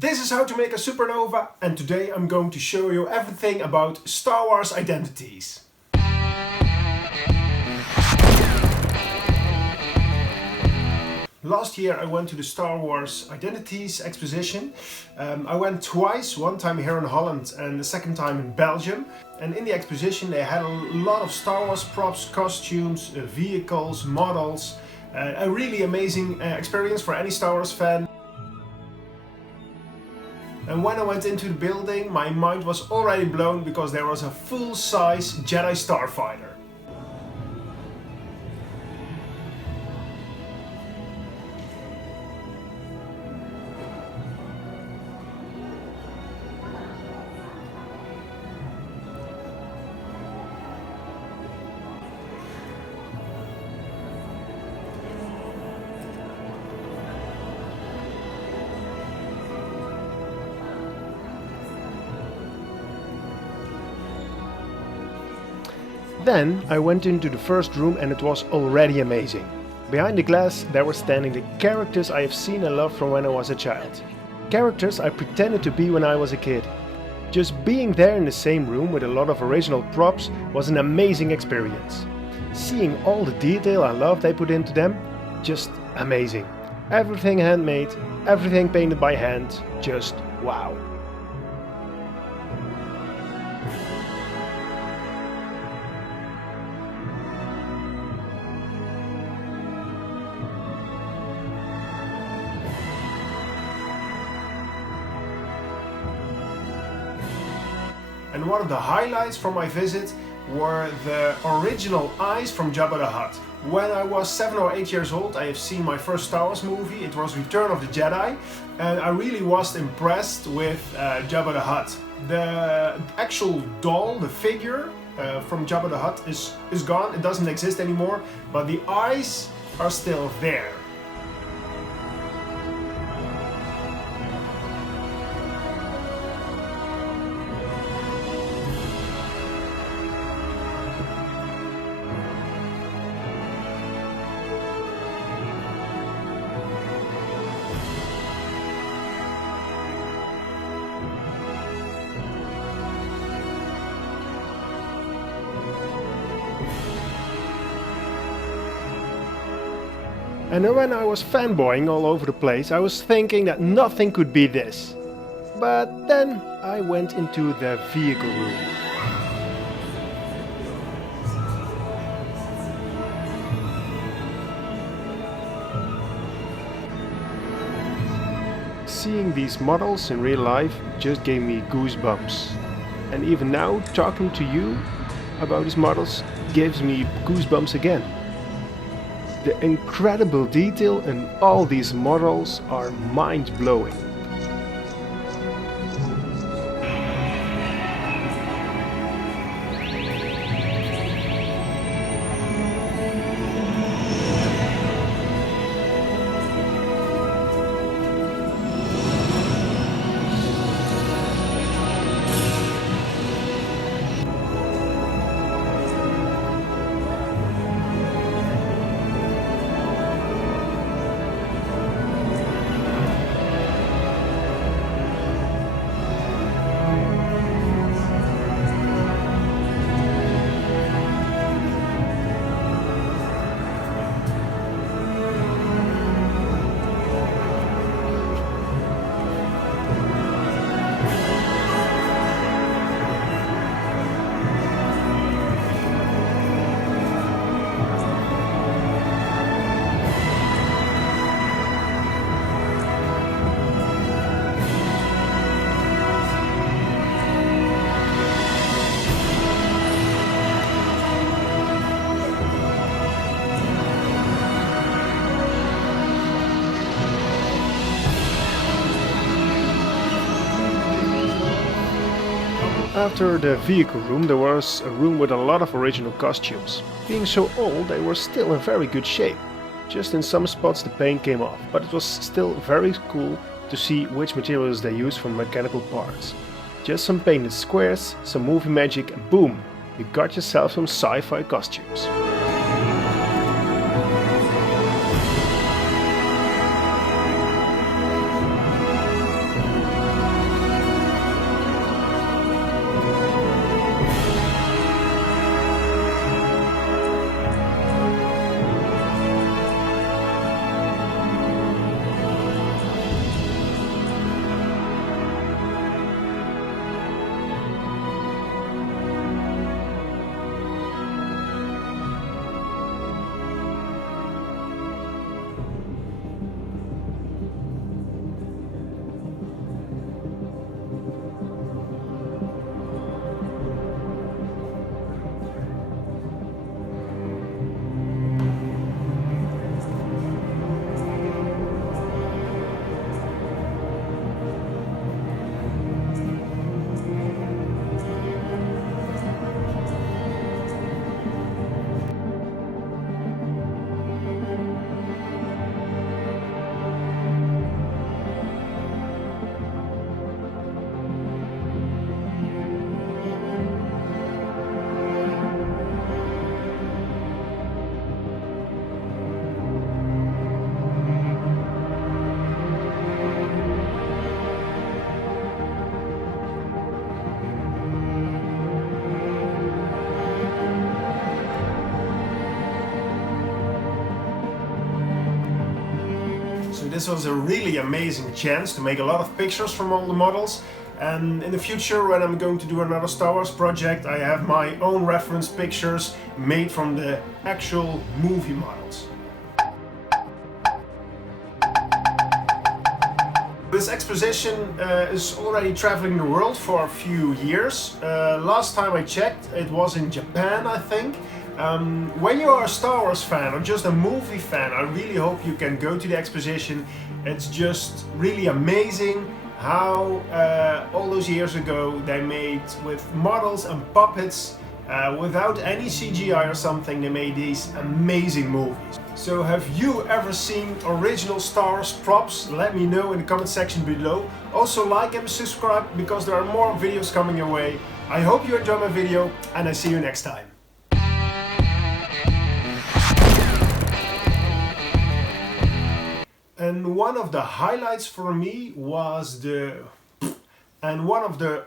This is how to make a supernova, and today I'm going to show you everything about Star Wars Identities. Last year I went to the Star Wars Identities exposition. I went twice, one time here in Holland and the second time in Belgium. And in the exposition they had a lot of Star Wars props, costumes, vehicles, models. A really amazing experience for any Star Wars fan. And when I went into the building, my mind was already blown because there was a full-size Jedi starfighter. Then I went into the first room and it was already amazing. Behind the glass there were standing the characters I have seen and loved from when I was a child. Characters I pretended to be when I was a kid. Just being there in the same room with a lot of original props was an amazing experience. Seeing all the detail and love they put into them, just amazing. Everything handmade, everything painted by hand, just wow. And one of the highlights from my visit were the original eyes from Jabba the Hutt. When I was 7 or 8 years old, I have seen my first Star Wars movie. It was Return of the Jedi, and I really was impressed with Jabba the Hutt. The actual doll, the figure from Jabba the Hutt is gone. It doesn't exist anymore, but the eyes are still there. And when I was fanboying all over the place, I was thinking that nothing could be this. But then I went into the vehicle room. Seeing these models in real life just gave me goosebumps. And even now, talking to you about these models gives me goosebumps again. The incredible detail in all these models are mind-blowing. After the vehicle room there was a room with a lot of original costumes. Being so old they were still in very good shape. Just in some spots the paint came off, but it was still very cool to see which materials they used for mechanical parts. Just some painted squares, some movie magic and boom, you got yourself some sci-fi costumes. this was a really amazing chance to make a lot of pictures from all the models. And in the future, when I'm going to do another Star Wars project, I have my own reference pictures made from the actual movie models. This exposition is already traveling the world for a few years. Last time I checked, it was in Japan, I think. When you are a Star Wars fan or just a movie fan, I really hope you can go to the exposition. It's just really amazing how all those years ago they made with models and puppets, without any CGI or something, they made these amazing movies. So have you ever seen original Star Wars props? Let me know in the comment section below. Also like and subscribe because there are more videos coming your way. I hope you enjoy my video and I see you next time. And one of the highlights for me was one of the